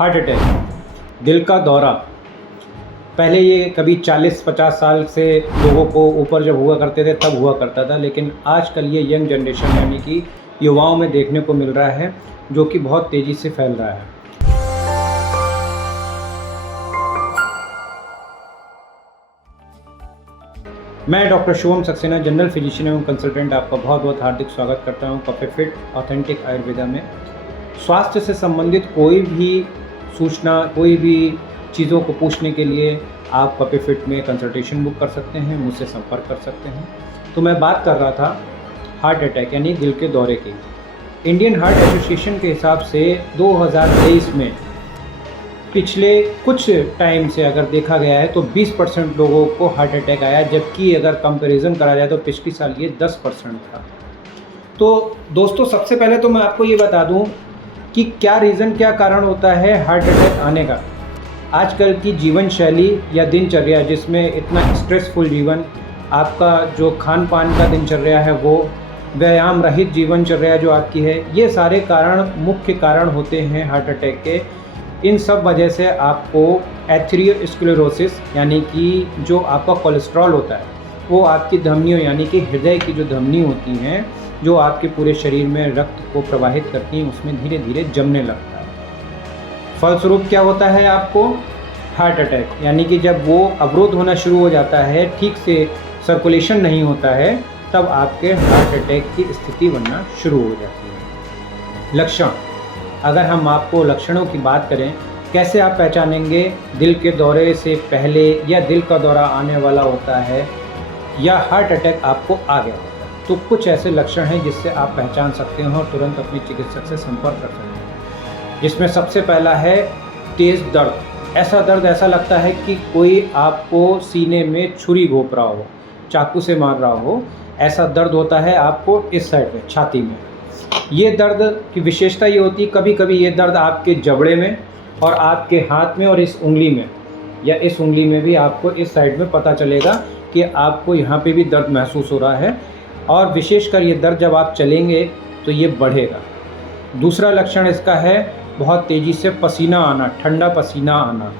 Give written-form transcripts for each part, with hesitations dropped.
Heart attack, दिल का दौरा। पहले ये कभी 40-50 साल से लोगों को ऊपर जब हुआ करते थे तब हुआ करता था, लेकिन आजकल ये यंग जनरेशन यानी कि युवाओं में देखने को मिल रहा है, जो कि बहुत तेज़ी से फैल रहा है। मैं doctor Shubham Saxena, general physician एवं कंसल्टेंट, आपका बहुत बहुत हार्दिक स्वागत करता हूं कफे फिट ऑथेंटिक आयुर्वेदा में। स्वास्थ्य से संबंधित कोई भी सूचना, कोई भी चीज़ों को पूछने के लिए आप कफे फिट में कंसल्टेशन बुक कर सकते हैं, मुझसे संपर्क कर सकते हैं। तो मैं बात कर रहा था हार्ट अटैक यानी दिल के दौरे की। इंडियन हार्ट एसोसिएशन के हिसाब से 2023 में पिछले कुछ टाइम से अगर देखा गया है तो 20% लोगों को हार्ट अटैक आया, जबकि अगर कंपैरिजन करा जाए तो पिछली साल ये 10% था। तो दोस्तों, सबसे पहले तो मैं आपको ये बता दूं कि क्या रीज़न, क्या कारण होता है हार्ट अटैक आने का। आजकल की जीवन शैली या दिनचर्या, जिसमें इतना स्ट्रेसफुल जीवन, आपका जो खान पान का दिनचर्या है वो, व्यायाम रहित जीवनचर्या जो आपकी है, ये सारे कारण मुख्य कारण होते हैं हार्ट अटैक के। इन सब वजह से आपको एथेरोस्क्लेरोसिस यानी कि जो आपका कोलेस्ट्रॉल होता है वो आपकी धमनियों यानी कि हृदय की जो धमनी होती हैं, जो आपके पूरे शरीर में रक्त को प्रवाहित करती हैं, उसमें धीरे धीरे जमने लगता है। फलस्वरूप क्या होता है, आपको हार्ट अटैक यानी कि जब वो अवरोध होना शुरू हो जाता है, ठीक से सर्कुलेशन नहीं होता है, तब आपके हार्ट अटैक की स्थिति बनना शुरू हो जाती है। लक्षण, अगर हम आपको लक्षणों की बात करें, कैसे आप पहचानेंगे दिल के दौरे से पहले या दिल का दौरा आने वाला होता है या हार्ट अटैक आपको आ गया होता है, तो कुछ ऐसे लक्षण हैं जिससे आप पहचान सकते हैं और तुरंत अपने चिकित्सक से संपर्क कर सकते हैं। जिसमें सबसे पहला है तेज़ दर्द। ऐसा दर्द, ऐसा लगता है कि कोई आपको सीने में छुरी घोंप रहा हो, चाकू से मार रहा हो, ऐसा दर्द होता है आपको इस साइड में, छाती में। ये दर्द की विशेषता ये होती है, कभी कभी ये दर्द आपके जबड़े में और आपके हाथ में और इस उंगली में, या इस उंगली में भी आपको इस साइड में पता चलेगा कि आपको यहाँ पे भी दर्द महसूस हो रहा है। और विशेषकर ये दर्द जब आप चलेंगे तो ये बढ़ेगा। दूसरा लक्षण इसका है बहुत तेज़ी से पसीना आना, ठंडा पसीना आना।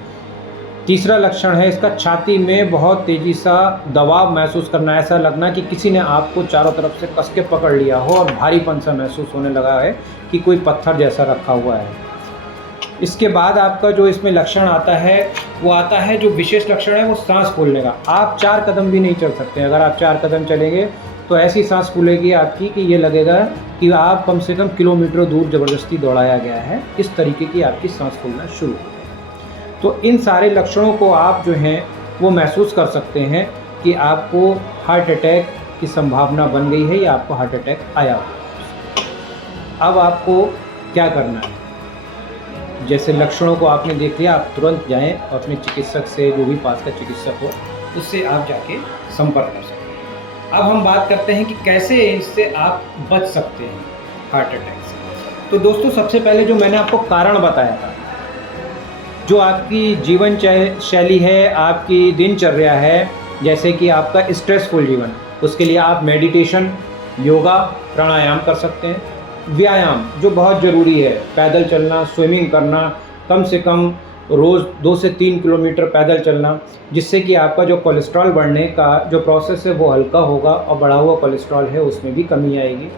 तीसरा लक्षण है इसका छाती में बहुत तेज़ी सा दबाव महसूस करना, ऐसा लगना कि किसी ने आपको चारों तरफ से कस के पकड़ लिया हो और भारीपन सा महसूस होने लगा है कि कोई पत्थर जैसा रखा हुआ है। इसके बाद आपका जो इसमें लक्षण आता है वो आता है, जो विशेष लक्षण है वो सांस फूलने का। आप 4 कदम भी नहीं चल सकते। अगर आप 4 कदम चलेंगे तो ऐसी सांस फूलेगी आपकी कि ये लगेगा कि आप कम से कम किलोमीटरों दूर ज़बरदस्ती दौड़ाया गया है। इस तरीके की आपकी सांस फूलना शुरू हो। तो इन सारे लक्षणों को आप जो हैं वो महसूस कर सकते हैं कि आपको हार्ट अटैक की संभावना बन गई है या आपको हार्ट अटैक आया हो। अब आपको क्या करना है, जैसे लक्षणों को आपने देख लिया, आप तुरंत जाएं और अपने चिकित्सक से, जो भी पास का चिकित्सक हो, उससे आप जाके संपर्क कर सकते हैं। अब हम बात करते हैं कि कैसे इससे आप बच सकते हैं हार्ट अटैक से। तो दोस्तों, सबसे पहले जो मैंने आपको कारण बताया था, जो आपकी जीवन शैली है, आपकी दिनचर्या है, जैसे कि आपका स्ट्रेसफुल जीवन, उसके लिए आप मेडिटेशन, योगा, प्राणायाम कर सकते हैं। व्यायाम जो बहुत ज़रूरी है, पैदल चलना, स्विमिंग करना, कम से कम रोज़ 2 से 3 किलोमीटर पैदल चलना, जिससे कि आपका जो कोलेस्ट्रॉल बढ़ने का जो प्रोसेस है वो हल्का होगा और बढ़ा हुआ कोलेस्ट्रॉल है उसमें भी कमी आएगी।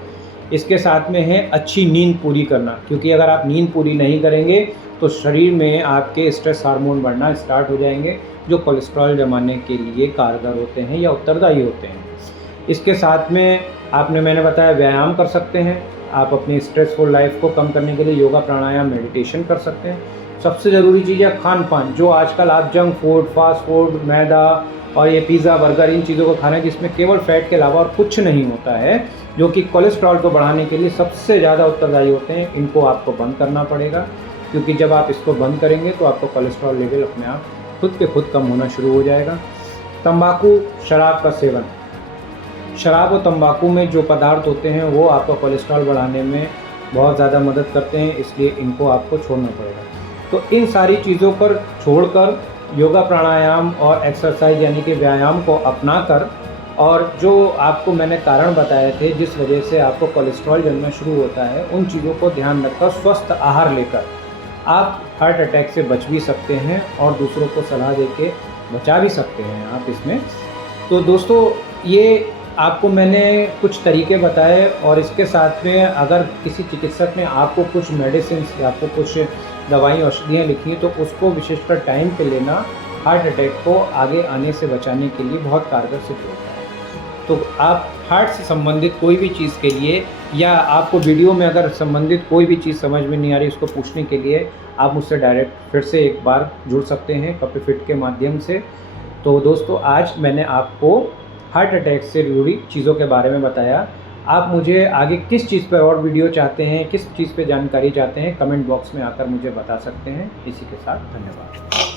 इसके साथ में है अच्छी नींद पूरी करना, क्योंकि अगर आप नींद पूरी नहीं करेंगे तो शरीर में आपके स्ट्रेस हार्मोन बढ़ना स्टार्ट हो जाएंगे, जो कोलेस्ट्रॉल जमाने के लिए कारगर होते हैं या उत्तरदायी होते हैं। इसके साथ में मैंने बताया व्यायाम कर सकते हैं। आप अपनी स्ट्रेसफुल लाइफ को कम करने के लिए योगा, प्राणायाम, मेडिटेशन कर सकते हैं। सबसे ज़रूरी चीज़ है खान पान। जो आजकल आप जंक फूड, फास्ट फूड, मैदा और ये पिज़्ज़ा, बर्गर, इन चीज़ों को खाना है जिसमें केवल फैट के अलावा और कुछ नहीं होता है, जो कि कोलेस्ट्रॉल को बढ़ाने के लिए सबसे ज़्यादा उत्तरदायी होते हैं, इनको आपको बंद करना पड़ेगा। क्योंकि जब आप इसको बंद करेंगे तो आपको कोलेस्ट्रॉल लेवल अपने आप खुद पे खुद कम होना शुरू हो जाएगा। तंबाकू, शराब का सेवन। शराब और तंबाकू में जो पदार्थ होते हैं वो आपका कोलेस्ट्रॉल बढ़ाने में बहुत ज़्यादा मदद करते हैं, इसलिए इनको आपको छोड़ना पड़ेगा। तो इन सारी चीज़ों पर छोड़कर योगा, प्राणायाम और एक्सरसाइज यानी कि व्यायाम को अपनाकर, और जो आपको मैंने कारण बताए थे जिस वजह से आपको कोलेस्ट्रॉल जमना शुरू होता है, उन चीज़ों को ध्यान रखकर स्वस्थ आहार लेकर आप हार्ट अटैक से बच भी सकते हैं और दूसरों को सलाह दे के बचा भी सकते हैं आप इसमें। तो दोस्तों, ये आपको मैंने कुछ तरीके बताए और इसके साथ में अगर किसी चिकित्सक ने आपको कुछ मेडिसिन या आपको कुछ दवाई औषधियाँ लिखी तो उसको विशेषकर टाइम पे लेना हार्ट अटैक को आगे आने से बचाने के लिए बहुत कारगर सिद्ध होता है। तो आप हार्ट से संबंधित कोई भी चीज़ के लिए या आपको वीडियो में अगर संबंधित कोई भी चीज़ समझ में नहीं आ रही उसको पूछने के लिए आप मुझसे डायरेक्ट फिर से एक बार जुड़ सकते हैं कॉपी फिट के माध्यम से। तो दोस्तों, आज मैंने आपको हार्ट अटैक से जुड़ी चीज़ों के बारे में बताया। आप मुझे आगे किस चीज़ पर और वीडियो चाहते हैं, किस चीज़ पे जानकारी चाहते हैं, कमेंट बॉक्स में आकर मुझे बता सकते हैं। इसी के साथ धन्यवाद।